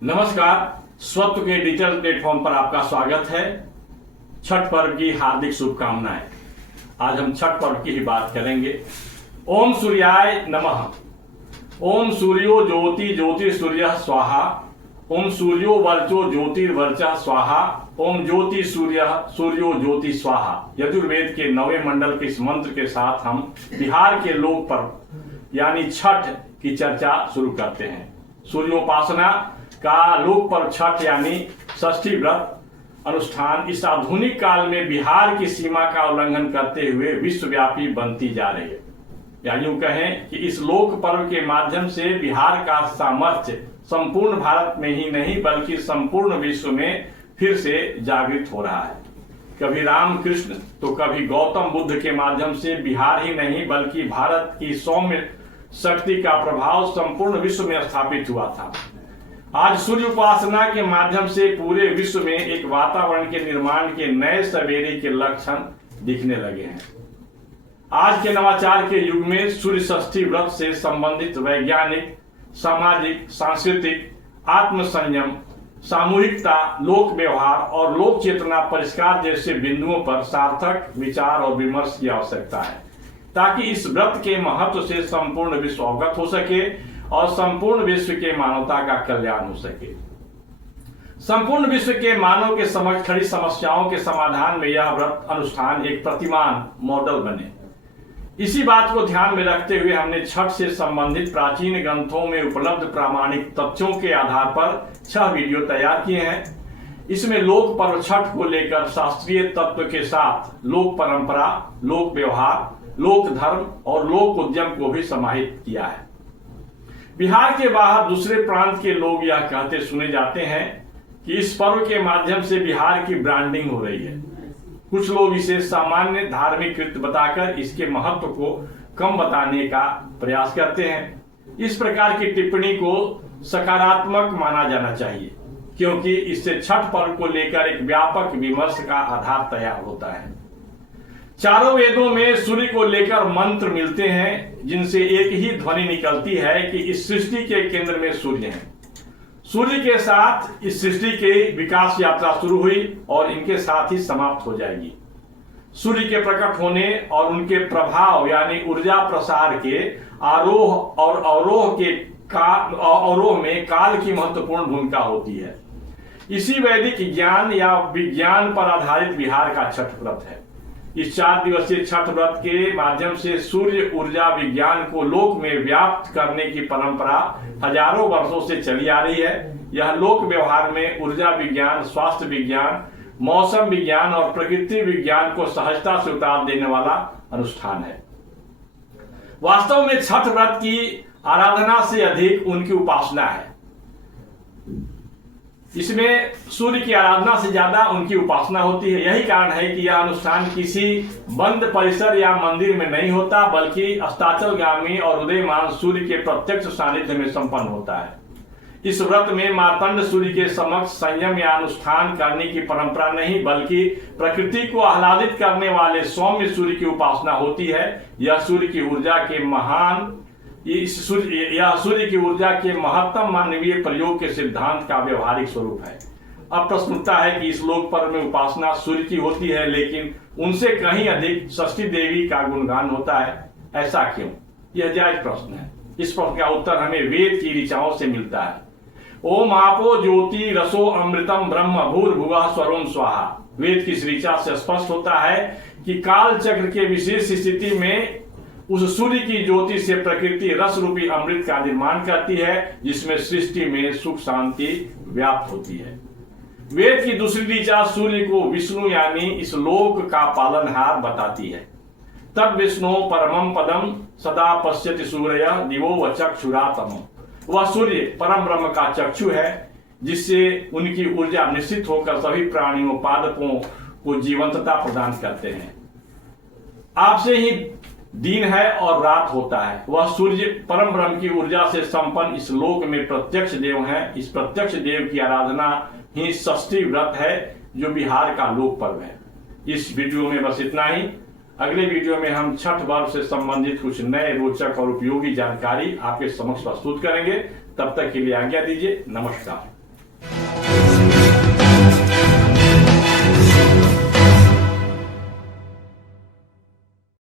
नमस्कार। स्वत्व के डिजिटल प्लेटफॉर्म पर आपका स्वागत है। छठ पर्व की हार्दिक शुभकामनाएं। आज हम छठ पर्व की ही बात करेंगे। ओम सूर्याय नमः। ओम सूर्यो ज्योति ज्योति सूर्य स्वाहा। ओम सूर्यो वर्चो ज्योतिर्वर्चा स्वाहा। ओम ज्योति सूर्य सूर्यो ज्योति स्वाहा। यजुर्वेद के 9वें मंडल के इस मंत्र के साथ हम बिहार के लोक पर्व यानी छठ की चर्चा शुरू करते हैं। सूर्योपासना का लोक पर्व छठ यानी षष्ठी व्रत अनुष्ठान इस आधुनिक काल में बिहार की सीमा का उल्लंघन करते हुए विश्वव्यापी बनती जा रही है। या यूं कहें कि इस लोक पर्व के माध्यम से बिहार का सामर्थ्य संपूर्ण भारत में ही नहीं बल्कि संपूर्ण विश्व में फिर से जागृत हो रहा है। कभी रामकृष्ण तो कभी गौतम बुद्ध के माध्यम से बिहार ही नहीं बल्कि भारत की सौम्य शक्ति का प्रभाव संपूर्ण विश्व में स्थापित हुआ था। आज सूर्य उपासना के माध्यम से पूरे विश्व में एक वातावरण के निर्माण के नए सवेरे के लक्षण दिखने लगे हैं। आज के नवाचार के युग में सूर्य षष्ठी व्रत से संबंधित वैज्ञानिक, सामाजिक, सांस्कृतिक, आत्म संयम, सामूहिकता, लोक व्यवहार और लोक चेतना परिष्कार जैसे बिंदुओं पर सार्थक विचार और विमर्श की आवश्यकता है ताकि इस व्रत के महत्व से संपूर्ण विश्व अवगत हो सके और संपूर्ण विश्व के मानवता का कल्याण हो सके। संपूर्ण विश्व के मानव के समक्ष खड़ी समस्याओं के समाधान में यह व्रत अनुष्ठान एक प्रतिमान मॉडल बने। इसी बात को ध्यान में रखते हुए हमने छठ से संबंधित प्राचीन ग्रंथों में उपलब्ध प्रामाणिक तथ्यों के आधार पर 6 वीडियो तैयार किए हैं। इसमें लोक पर्व छठ को लेकर शास्त्रीय तत्व के साथ लोक परंपरा, लोक व्यवहार, लोक धर्म और लोक उद्यम को भी समाहित किया है। बिहार के बाहर दूसरे प्रांत के लोग यह कहते सुने जाते हैं कि इस पर्व के माध्यम से बिहार की ब्रांडिंग हो रही है। कुछ लोग इसे सामान्य धार्मिक कृत्य बताकर इसके महत्व को कम बताने का प्रयास करते हैं। इस प्रकार की टिप्पणी को सकारात्मक माना जाना चाहिए क्योंकि इससे छठ पर्व को लेकर एक व्यापक विमर्श का आधार तैयार होता है। चारों वेदों में सूर्य को लेकर मंत्र मिलते हैं जिनसे एक ही ध्वनि निकलती है कि इस सृष्टि के केंद्र में सूर्य है। सूर्य के साथ इस सृष्टि की विकास यात्रा शुरू हुई और इनके साथ ही समाप्त हो जाएगी। सूर्य के प्रकट होने और उनके प्रभाव यानी ऊर्जा प्रसार के आरोह और अवरोह में काल की महत्वपूर्ण भूमिका होती है। इसी वैदिक ज्ञान या विज्ञान पर आधारित बिहार का छठ व्रत है। इस 4 दिवसीय छठ व्रत के माध्यम से सूर्य ऊर्जा विज्ञान को लोक में व्याप्त करने की परंपरा हजारों वर्षों से चली आ रही है। यह लोक व्यवहार में ऊर्जा विज्ञान, स्वास्थ्य विज्ञान, मौसम विज्ञान और प्रकृति विज्ञान को सहजता से उतार देने वाला अनुष्ठान है। वास्तव में छठ व्रत की आराधना से अधिक उनकी उपासना है। इसमें सूर्य की आराधना से ज्यादा उनकी उपासना होती है। यही कारण है कि यह अनुष्ठान किसी बंद परिसर या मंदिर में नहीं होता बल्कि अस्ताचलगामी और उदयमान सूर्य के प्रत्यक्ष सानिध्य में संपन्न होता है। इस व्रत में मार्तंड सूर्य के समक्ष संयम या अनुष्ठान करने की परंपरा नहीं बल्कि प्रकृति को आह्लादित करने वाले सौम्य सूर्य की उपासना होती है। यह सूर्य की ऊर्जा की ऊर्जा के महत्तम मानवीय प्रयोग के सिद्धांत का व्यवहारिक स्वरूप है। अब प्रश्न उठता है कि इस लोक पर्व में उपासना सूर्य की होती है लेकिन उनसे कहीं अधिक षष्ठी देवी का गुणगान होता है। ऐसा क्यों? यह जायज प्रश्न है। इस प्रश्न का उत्तर हमें वेद की ऋचाओं से मिलता है। ओम आपो ज्योति रसो अमृतम ब्रह्म भूर्भुवः स्वरोम स्वाहा। वेद की इस ऋचा से स्पष्ट होता है कि काल चक्र के विशेष स्थिति में उस सूर्य की ज्योति से प्रकृति रस रूपी अमृत का निर्माण करती है जिसमें सृष्टि में सुख शांति व्याप्त होती है। वेद की दूसरी ऋचा सूर्य को विष्णु यानी इस लोक का पालनहार बताती है। तब विष्णु परमम पदम सदा पश्यति सूर्य दिवो व चक्षुरातम। वह सूर्य परम ब्रह्म का चक्षु है जिससे उनकी ऊर्जा निश्चित होकर सभी प्राणियों पादपों को जीवंतता प्रदान करते हैं। आपसे ही दिन है और रात होता है। वह सूर्य परम ब्रह्म की ऊर्जा से संपन्न इस लोक में प्रत्यक्ष देव है। इस प्रत्यक्ष देव की आराधना ही षष्ठी व्रत है जो बिहार का लोक पर्व है। इस वीडियो में बस इतना ही। अगले वीडियो में हम छठ पर्व से संबंधित कुछ नए रोचक और उपयोगी जानकारी आपके समक्ष प्रस्तुत करेंगे। तब तक के लिए आज्ञा दीजिए। नमस्कार। नमः।